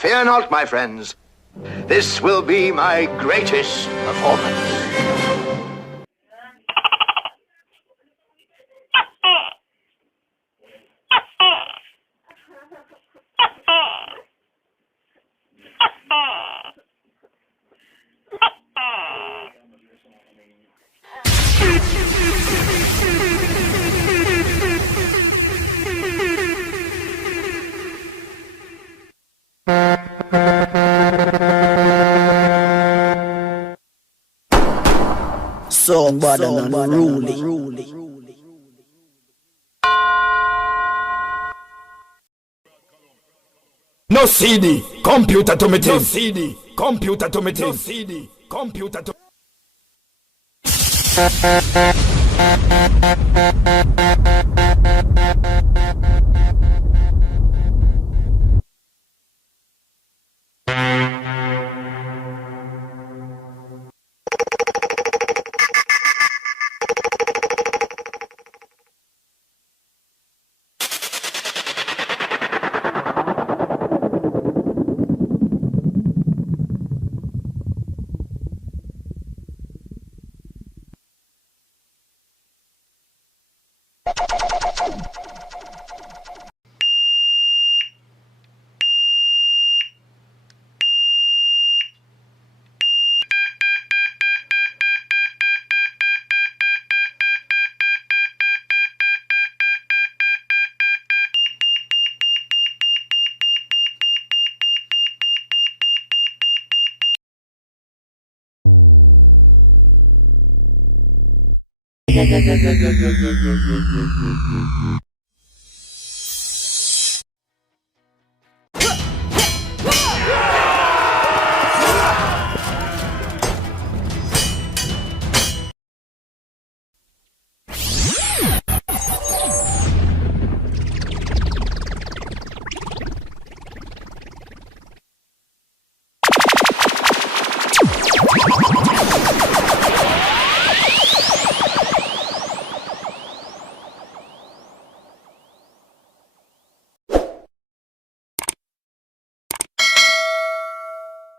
Fear not, my friends. This will be my greatest performance. Somebody unruly. No CD, computer to me team. No CD, computer to me team. No CD, computer to